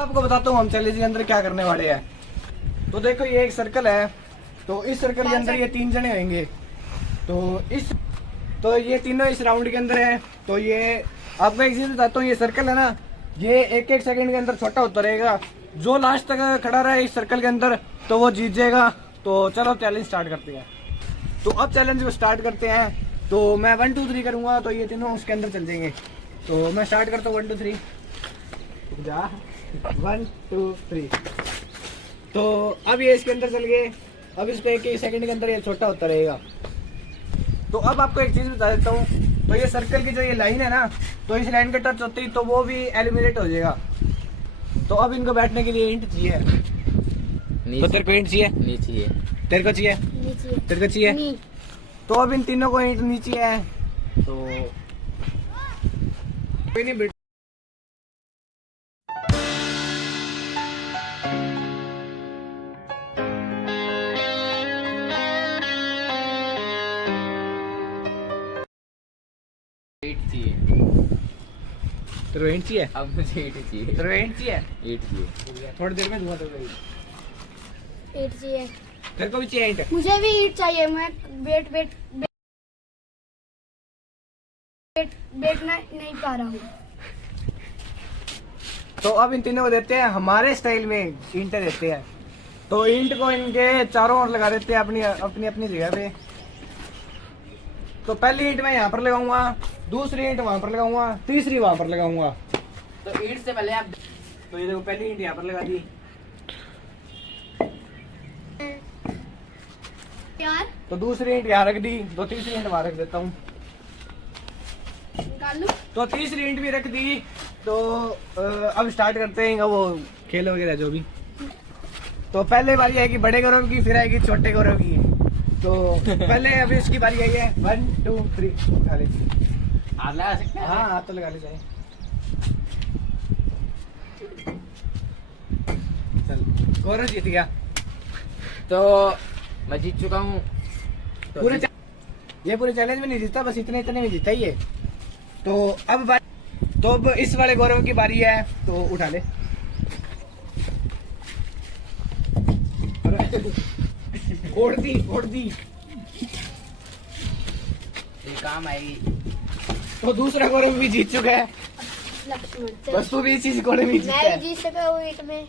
आपको बताता हूँ हम चैलेंज के अंदर क्या करने वाले हैं। तो देखो ये एक सर्कल है, तो इस सर्कल के अंदर ये 3 जने होंगे। तो ये तीनों इस राउंड के अंदर है। तो ये आपको एक चीज बताता हूँ, ये सर्कल है ना, ये 1-1 सेकंड के अंदर छोटा होता रहेगा। जो लास्ट तक खड़ा रहे इस सर्कल के अंदर तो वो जीत जाएगा। तो चलो चैलेंज स्टार्ट करते हैं। तो अब चैलेंज को स्टार्ट करते हैं। तो मैं 1 2 3 करूंगा तो ये तीनों उसके अंदर चल जाएंगे। तो मैं स्टार्ट करता हूँ 1 2 3 जा 1 2 3। तो अब ये इसके अंदर चल गए। अब इस पे 1 सेकंड के अंदर ये छोटा होता रहेगा। तो अब आपको एक चीज बता देता हूँ, तो ये सर्कल की जो ये लाइन है ना, तो इस लाइन के टच होती तो वो भी एलिमिनेट हो जाएगा। तो अब इनको बैठने के लिए ईंट चाहिए। तो तेरे को ईंट चाहिए? नहीं चाहिए। तेरे को चाहिए? तेरे को चाहिए? तो अब इन तीनों को ईंट नीचे है। तो कोई नहीं बैठ। तेरे को ईंट चाहिए? अब मुझे ईंट चाहिए। तेरे को ईंट चाहिए? ईंट चाहिए। थोड़ी देर में दूंगा तेरे को ईंट चाहिए। तेरे को भी चाहिए ईंट? मुझे भी ईंट चाहिए। मैं बैठना नहीं पा रहा हूँ। तो अब इन तीनों को देते हैं हमारे स्टाइल में ईंटें देते हैं। तो ईंट को इनके चारों ओर लगा देते हैं अपनी अपनी अपनी जगह पे। तो पहली ईंट मैं यहाँ पर लगाऊंगा, दूसरी ईंट वहां पर लगाऊंगा, तीसरी वहां पर लगाऊंगा। तो ईंट से पहले आप तो ये देखो पहली ईंट यहाँ पर लगा दी यार तो दूसरी ईंट यहाँ रख दी। तो तीसरी ईंट वहां रख देता हूँ। निकाल लो। तो तीसरी ईंट भी रख दी। तो अब स्टार्ट करते हैं वो खेल वगैरह जो भी। तो पहले बारी आएगी बड़े गौरव की, फिर आएगी छोटे गौरव की। तो पहले अभी इसकी बारी आई है। 1 2 3 उठा ले। हाथ लगा सकते हैं? हाँ हाथ तो लगा ले जाए। चल गौरव जीत गया। तो मैं जीत चुका हूँ। तो ये पूरे चैलेंज में नहीं जीता, बस इतने इतने में जीता ही है। तो अब इस वाले गौरव की बारी है। तो उठा ले। फोड़ दी। ये काम आएगी। तो दूसरा गौरव भी जीत चुका है। लक्ष्मण बस तू भी इसी गौरव में जीता मैं है। भी जीत सका हूँ ईंट में।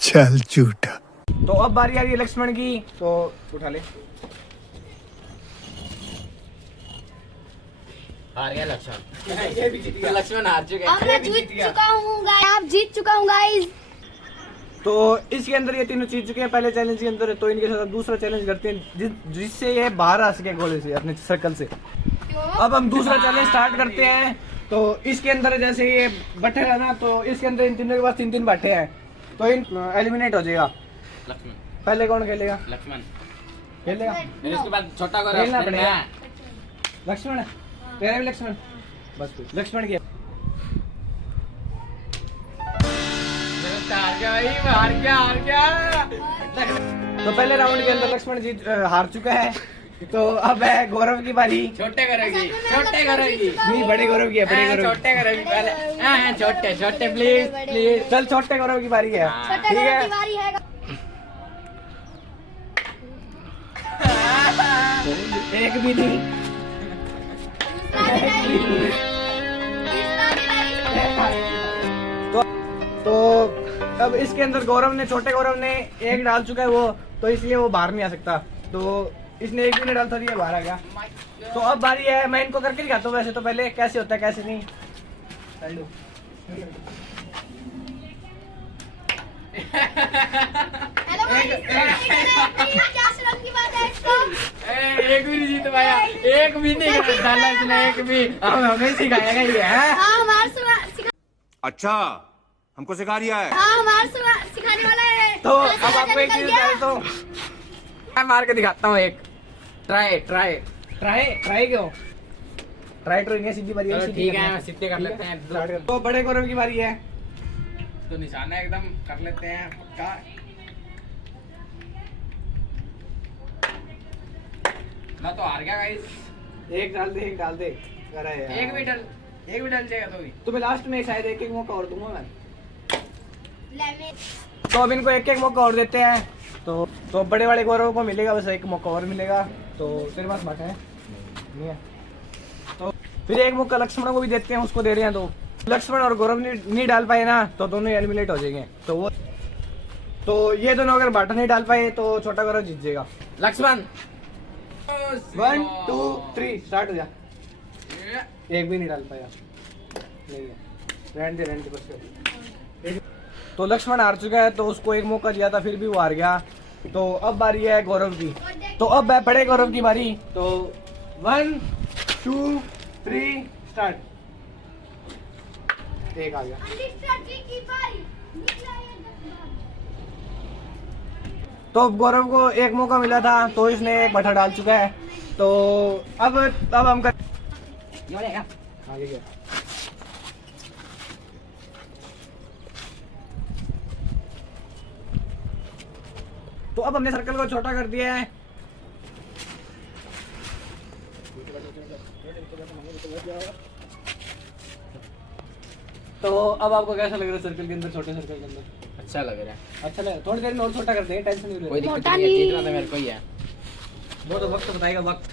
चल झूठा। तो अब बारी आ गई लक्ष्मण की। तो उठा ले। हार गया लक्ष्मण। ये भी जीत तो गया। लक्ष्मण हार चुके अब हैं। मैं जीत चुका हूँ गाइस। आप जीत चुका हूँ गाइस। तो इसके अंदर ये तीनों जीत चुके हैं पहले चैलेंज के अंदर। तो इनके साथ दूसरा चैलेंज करते हैं जिससे ये बाहर आ सके गोले से, अपने सर्कल से। अब हम दूसरा चैलेंज स्टार्ट करते हैं। तो इसके अंदर जैसे ये बट्टे है ना, तो इसके अंदर इन तीनों के पास 3-3 बट्टे हैं। तो इन एलिमिनेट हो जाएगा। लक्ष्मण। पहले कौन खेलेगा? लक्ष्मण। खेलेगा फिर उसके बाद छोटा करो। खेलना फिर पड़ेगा। मैं। लक्ष्मण तेरा भी लक्ष्मण। बस लक्ष्मण की। हार गया भाई, मैं हार गया। तो पहले राउंड के अंदर लक्ष्मण जीत हार चुका है। तो अब है गौरव की बारी। छोटे करेगी। छोटे करेगी। नहीं बड़े गौरव की है, बड़े गौरव छोटे करेगी पहले। छोटे प्लीज प्लीज। चल छोटे गौरव की बारी है। हाँ। छोटा ठीक गौरव है। की बारी है। एक भी नहीं। तो अब इसके अंदर गौरव ने, छोटे गौरव ने एक डाल चुका है वो, तो इसलिए वो बाहर नहीं आ सकता। तो इसने एक भी नहीं डाल था, ये बाहर आ गया। तो अब बारी है, मैं इनको करके दिखाता हूँ वैसे तो पहले कैसे होता है कैसे नहीं। हेलो क्या शर्म की बात है इसको? एक भी नहीं जीत पाया। एक भी नहीं डाला इसने। एक भी हमें सिखाएगा ये है। हाँ हमारे अच्छा हमको सिखा रिया है। हाँ हमारे सिखाने वाला है। तो अब आपको एक चीज बता देता हूँ, मैं मार के दिखाता हूँ एक। Try try. ट्राई क्यों? ट्राई तो इन्हें सीधी बारी है। चलो ठीक है, मैं सीधे कर लेते हैं। तो बड़े गौरव की बारी है। तो निशाना एकदम कर लेते हैं पक्का। मैं तो हार गया गाइस। एक डाल दे, एक डाल दे। एक भी डल। एक भी डाल जाएगा तो भी। तुम्हें लास्ट में शायद एक मौका और दूंगा मैं। लेमन तो अब इनको एक मौका और देते हैं। तो बड़े वाले गौरव को मिलेगा, बस एक मौका और मिलेगा। तो तेरे पास बाटा है नहीं है? तो फिर एक मौका लक्ष्मण को भी देते हैं, उसको दे रहे हैं। तो लक्ष्मण और गौरव नहीं डाल पाए ना तो दोनों एलिमिनेट हो जाएंगे। तो ये दोनों अगर बाटा नहीं डाल पाए तो छोटा गौरव जीत जाएगा। लक्ष्मण 1 2 3 स्टार्ट हो जा। एक भी नहीं डाल पाया, नहीं है, रहने दे बस कर। तो लक्ष्मण हार चुका है, तो उसको एक मौका दिया था फिर भी वो हार गया। तो अब बारी है गौरव की। तो अब है बड़े गौरव की बारी। तो 1 2 3 स्टार्ट। एक आ गया। की बारी निकला ये 10 बार। तो अब गौरव को एक मौका मिला था, तो इसने एक बटा डाल चुका है। तो अब हम कर आगे गया। तो अब हमने सर्कल को छोटा कर दिया है। तो अब आपको कैसा लग रहा है सर्कल के अंदर, छोटे सर्कल के अंदर? अच्छा लग रहा है। अच्छा लगा, थोड़ी देर में और छोटा करते हैं, टेंशन नहीं कोई ले। दिक्कत नहीं है, जीतना तो मेरे को ही है। वो तो वक्त बताएगा, वक्त।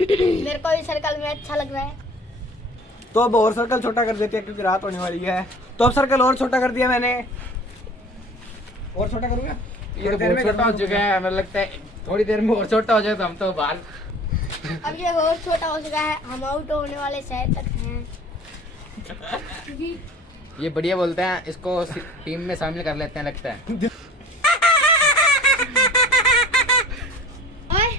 मेरे को भी सर्कल में अच्छा लग रहा है। तो अब और सर्कल छोटा कर देते हैं क्योंकि रात होने वाली है। तो अब सर्कल और छोटा कर दिया मैंने। और छोटा करूंगा, ये तो बहुत छोटा हो चुका है, हमें लगता है थोड़ी देर में और छोटा हो जाए तो हम तो बाहर। अब ये और छोटा हो चुका है, हम आउट होने वाले शायद तक हैं। ये बढ़िया बोलते हैं, इसको टीम में शामिल कर लेते हैं लगता है। ओए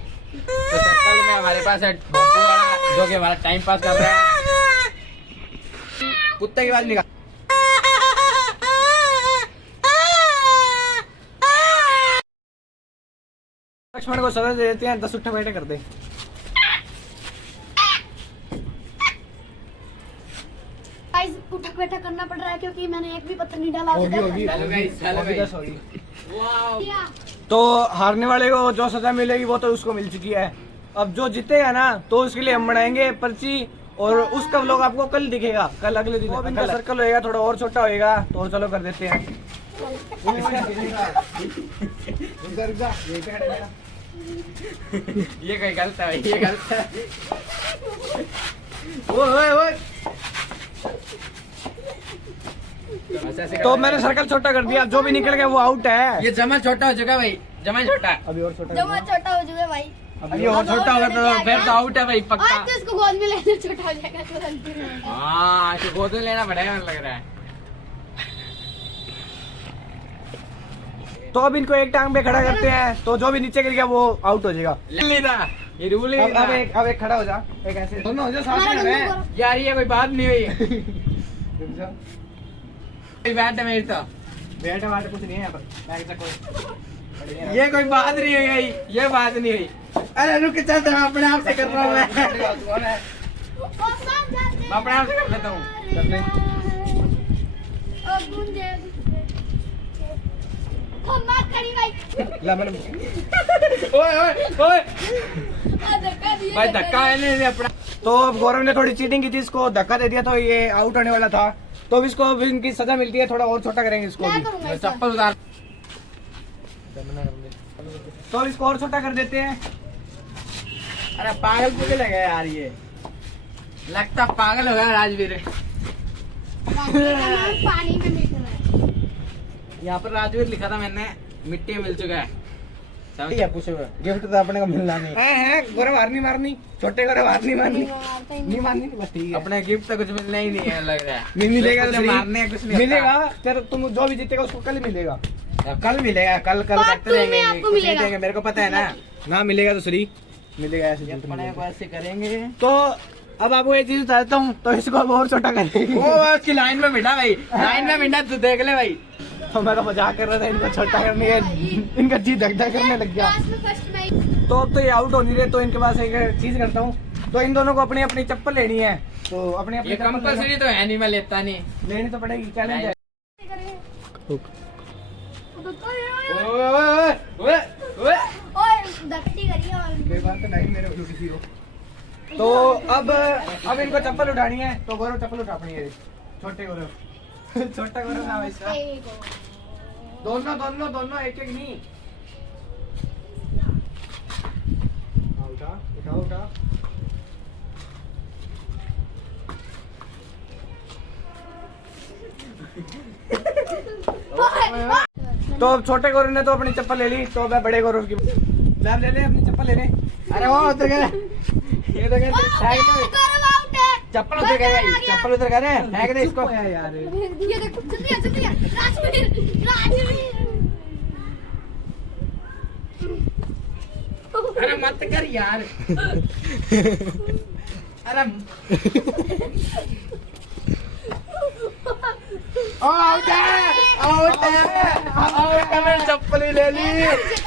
तो सर्कल में हमारे पास है भोंपू वाला, जो कि हमारा टाइम पास कर रहा है। कुत्ते की बात निकाल। लक्ष्मण को सजा दे देते हैं, 10 उठे बैठे कर दे। गाइस उठक बैठक करना पड़ रहा है क्योंकि मैंने एक भी पत्थर नहीं डाला। होगी, होगी। चलो गाइस, चलो होगी, गाइस। 10 होगी। वाओ। तो हारने वाले को जो सजा मिलेगी वो तो उसको मिल चुकी है। अब जो जीतेगा ना तो उसके लिए हम बनाएंगे पर्ची, और उसका व्लॉग आपको कल दिखेगा, कल अगले दिन। अब इनका सर्कल होएगा, थोड़ा और छोटा होएगा। तो चलो कर देते हैं। ये कोई गलत है, ये गलत है। ओए ऐसे तो मैंने सर्कल छोटा कर दिया, जो भी निकल गया वो आउट है। ये जमा छोटा हो चुका है भाई, जमा छोटा। अभी और छोटा जमा छोटा हो चुका है भाई। अभी और छोटा होगा तो फिर तो आउट है भाई पक्का। आज तो इसको गोद में लेने छोटा हो जाएगा तुरंत। हाँ, तो गोद में लेना पड़ेगा मुझे लग रहा है। तो अब इनको एक टांग पे खड़ा करते हैं, तो जो भी नीचे गिर गया वो आउट हो जाएगा। लेना ये रूल है। अब एक खड़ा हो जा, एक ऐसे दोनों हो जा, साथ हमारा में गंदा है। करो। यार ये कोई बात नहीं हुई। रुक जा। कोई बात है मेरी तो। बैठे वाटे कुछ नहीं है यहाँ पर, बैठ जा कोई। ये कोई बात नहीं हुई भाई, ये बात नहीं हुई। अरे रुक चल, मैं अपने आप से कर रहा हूँ। मैं अपने आप से कर लेता हूँ। कर ले। ला मैंने ओए ओए ओए भाई, धक्का है नहीं अपना। तो अब गौरव ने थोड़ी चीटिंग की थी, इसको धक्का दे दिया तो ये आउट होने वाला था। तो अब इसको भी इनकी सजा मिलती है, थोड़ा और छोटा करेंगे इसको भी। चप्पल उतार। तो अब इसको और छोटा कर देते हैं। अरे पागल मुझे लगा यार, ये लगता पागल हो गया राजवीर। पानी में मिल रहा है। यहाँ पर राजवीर लिखा था मैंने, मिट्टी में मिल चुका है। ठीक है, पूछो गिफ्ट तो अपने को मिलना नहीं है। गौरव हार नहीं मारनी, छोटे गौरव हार नहीं मारनी, नहीं मारनी, बस ठीक है। अपने गिफ्ट तो कुछ मिलना ही नहीं है लग रहा है। नहीं मिलेगा तो कुछ सही। मारने कुछ नहीं मिलेगा तेरे, तुम जो भी जीतेगा उसको कल मिलेगा। होता। कल मिलेगा, कल कल Part करते 2 में रहेंगे, आपको कुछ नहीं मिलेगा। देंगे, मेरे को पता है ना। ना मिलेगा तो सही मिलेगा, ऐसे झूठ अपने नहीं को ऐसे करेंगे। तो अब आपको ये चीज बताता हूँ, तो इसको अब और छोटा करेंगे। वो उसकी लाइन में बिठा भाई, लाइन में बिठा, तू देख ले भाई। तो मैं तो मजाक कर रहा था, इनको छोटा करने का, इनका जी धक धक करने लग गया। क्लास में फर्स्ट में तो अब तो ये आउट हो नहीं रहे, तो इनके पास एक चीज करता हूँ। तो इन दोनों को अपनी अपनी चप्पल लेनी है, तो अपनी अपनी ये चप्पल कंपल्सरी तो है नहीं, मैं लेता नहीं। लेनी तो पड़ेगी, चैलेंज है। ओए ओए ओए ओए। ओए दत्ती करिए और मेरे बात तो नहीं, मेरे को किसी को तो अब इनको चप्पल उठानी है, तो गौरव चप्पल उठा अपनी है, छोटे गौरव छोटा गौरव नाम है इसका। दोनों दोनों दोनों एक एक नहीं। उठा उठा उठा। तो अब छोटे गौरव ने तो अपनी चप्पल ले ली, तो मैं बड़े गौरव की ले ले अपनी चप्पल ले ले। अरे वो उतर गया, ये तो कहते चप्पल उतर गया, चप्पल उतर गया, फेंक दे इसको यार। ये देखो जल्दी आ राजवीर राजवीर। अरे मत कर यार। अरे मैंने चप्पल ही ले ली।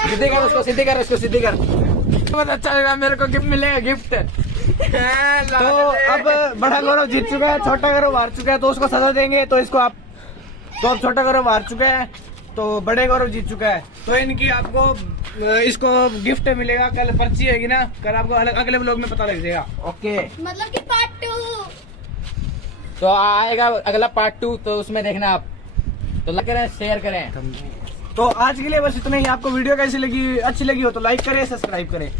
सीधी कर उसको, सीधी कर उसको, सीधी कर। बहुत अच्छा लगा, मेरे को गिफ्ट मिलेगा, गिफ्ट। तो अब बड़ा गौरव जीत चुका है, छोटा गौरव हार चुका है, तो उसको सजा देंगे। तो इसको आप, तो अब छोटा गौरव हार चुका है, तो बड़े गौरव जीत चुका है। तो इनकी आपको इसको गिफ्ट मिलेगा, कल पर्ची होगी ना, कल आपको अगले ब्लॉग में पता लग जाएगा। ओके, मतलब कि पार्ट 2। तो आएगा अगला पार्ट 2, तो उसमें देखना आप। तो लाइक करें, शेयर करें। तो आज के लिए बस इतना ही। आपको वीडियो कैसी लगी, अच्छी लगी हो तो लाइक करें, सब्सक्राइब करें।